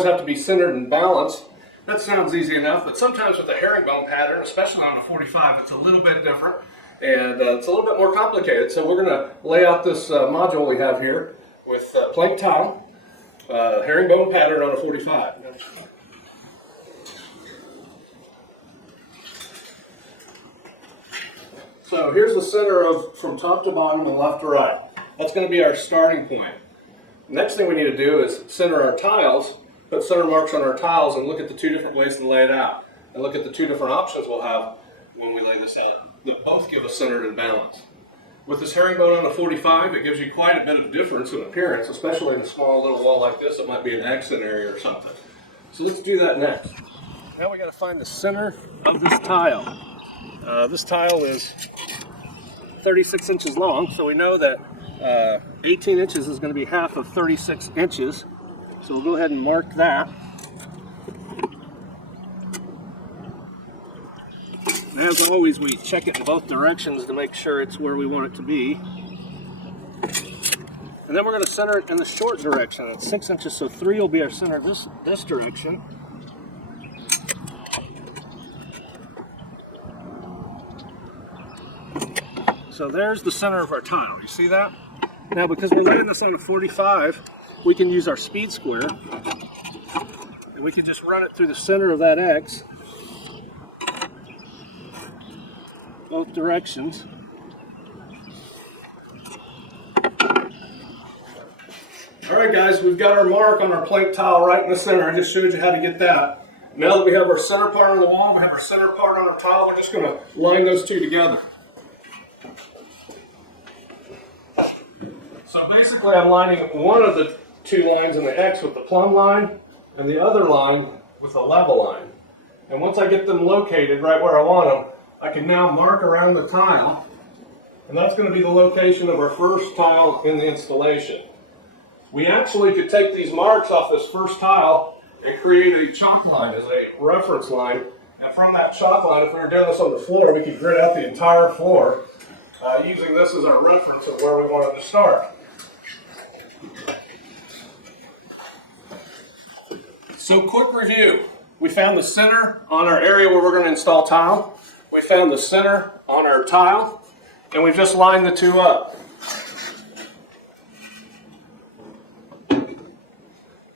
always have to be centered and balanced. That sounds easy enough, but sometimes with the herringbone pattern, especially on a 45, it's a little bit different, and it's a little bit more complicated. So we're going to lay out this module we have here with plank tile, herringbone pattern on a 45. So here's the center of from top to bottom and left to right. That's going to be our starting point. Next thing we need to do is center our tiles, put center marks on our tiles, and look at the two different ways to lay it out. And look at the two different options we'll have when we lay this out. That both give us centered and balance. With this herringbone on a 45, it gives you quite a bit of difference in appearance, especially in a small little wall like this. It might be an accent area or something. So let's do that next. Now we got to find the center of this tile. This tile is 36 inches long, so we know that 18 inches is going to be half of 36 inches. So we'll go ahead and mark that. And as always, we check it in both directions to make sure it's where we want it to be. And then we're going to center it in the short direction at 6 inches, so 3 will be our center this direction. So there's the center of our tile. You see that? Now, because we're laying this on a 45, we can use our speed square, and we can just run it through the center of that X, both directions. All right, guys, we've got our mark on our plank tile right in the center. I just showed you how to get that. Now that we have our center part on the wall, we have our center part on our tile, we're just going to line those two together. So basically, I'm lining one of the two lines in the X with the plumb line and the other line with a level line. And once I get them located right where I want them, I can now mark around the tile, and that's going to be the location of our first tile in the installation. We actually could take these marks off this first tile and create a chalk line as a reference line, and from that chalk line, if we were doing this on the floor, we could grid out the entire floor using this as our reference of where we wanted to start. So quick review. We found the center on our area where we're going to install tile. We found the center on our tile, and we've just lined the two up.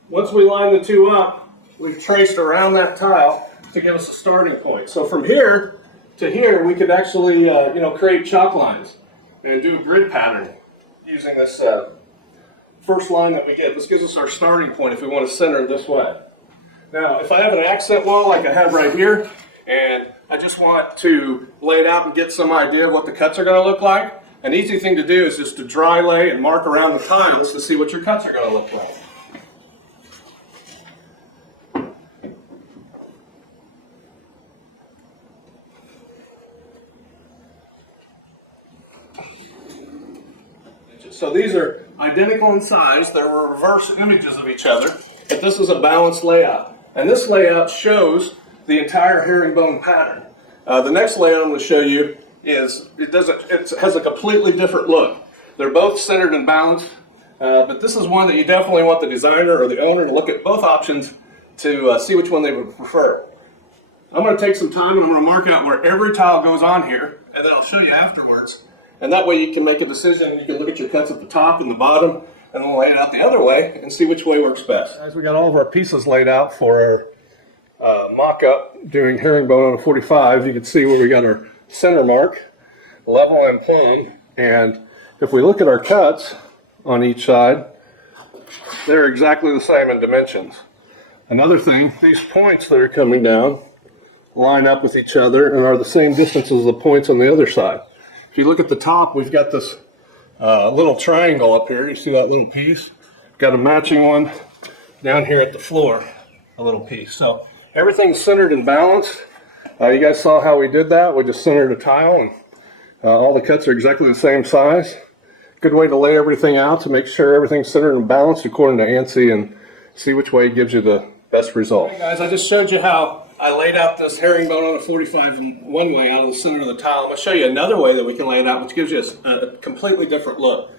Once we line the two up, we've traced around that tile to give us a starting point. So from here to here, we could actually create chalk lines and do a grid pattern using this first line that we get. This gives us our starting point if we want to center it this way. Now, if I have an accent wall like I have right here, and I just want to lay it out and get some idea of what the cuts are going to look like, an easy thing to do is just to dry lay and mark around the tiles to see what your cuts are going to look like. So these are identical in size. They're reverse images of each other, but this is a balanced layout. And this layout shows the entire herringbone pattern. The next layout I'm going to show you is, it has a completely different look. They're both centered and balanced, but this is one that you definitely want the designer or the owner to look at both options to see which one they would prefer. I'm going to take some time and I'm going to mark out where every tile goes on here, and then I'll show you afterwards. And that way you can make a decision. You can look at your cuts at the top and the bottom, and then lay it out the other way and see which way works best. As we got all of our pieces laid out for our mock-up doing herringbone on a 45, you can see where we got our center mark, level and plumb. And if we look at our cuts on each side, they're exactly the same in dimensions. Another thing, these points that are coming down line up with each other and are the same distance as the points on the other side. If you look at the top, we've got this little triangle up here. You see that little piece? Got a matching one down here at the floor, a little piece. So everything's centered and balanced. You guys saw how we did that. We just centered a tile, and all the cuts are exactly the same size. Good way to lay everything out to make sure everything's centered and balanced according to ANSI, and see which way gives you the best result. Hey guys, I just showed you how I laid out this herringbone on a 45 in one way out of the center of the tile. I'm going to show you another way that we can lay it out, which gives you a completely different look.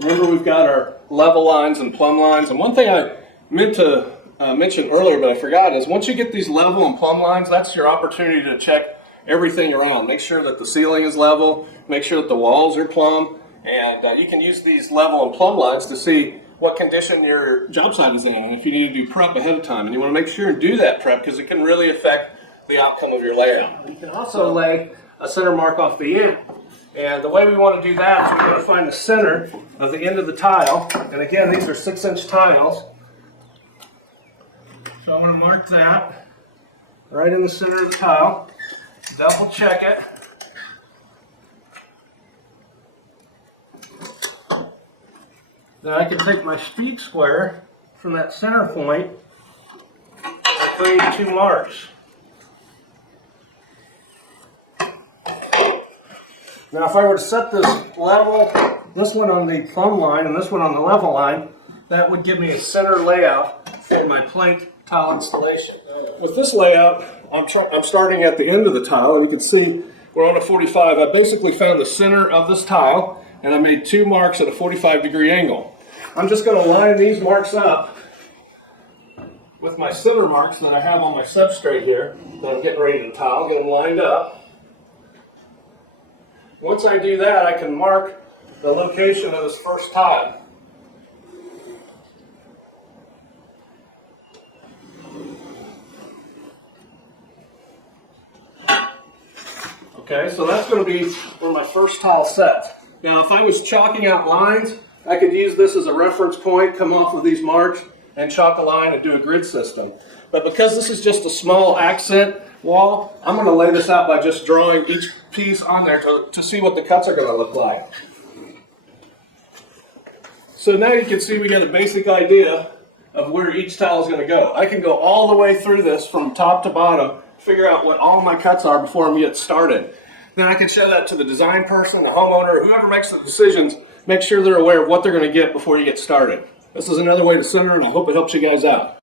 Remember, we've got our level lines and plumb lines, and one thing I meant to mention earlier, but I forgot, is once you get these level and plumb lines, that's your opportunity to check everything around. Make sure that the ceiling is level, make sure that the walls are plumb, and you can use these level and plumb lines to see what condition your job site is in, and if you need to do prep ahead of time. And you want to make sure and do that prep because it can really affect the outcome of your layout. You can also lay a center mark off the end. And the way we want to do that is we're going to find the center of the end of the tile. And again, these are 6-inch tiles. So I'm going to mark that right in the center of the tile. Double check it. Then I can take my street square from that center point and create 2 marks. Now if I were to set this level, this one on the plumb line and this one on the level line, that would give me a center layout for my plank tile installation. With this layout, I'm starting at the end of the tile, and you can see we're on a 45. I basically found the center of this tile, and I made 2 marks at a 45-degree angle. I'm just going to line these marks up with my center marks that I have on my substrate here that I'm getting ready to tile, get them lined up. Once I do that, I can mark the location of this first tile. Okay, so that's going to be where my first tile sets. Now, if I was chalking out lines, I could use this as a reference point, come off of these marks, and chalk a line and do a grid system. But because this is just a small accent wall, I'm going to lay this out by just drawing each piece on there to see what the cuts are going to look like. So now you can see we got a basic idea of where each tile is going to go. I can go all the way through this from top to bottom, figure out what all my cuts are before I get started. Then I can show that to the design person, the homeowner, whoever makes the decisions, make sure they're aware of what they're going to get before you get started. This is another way to center, and I hope it helps you guys out.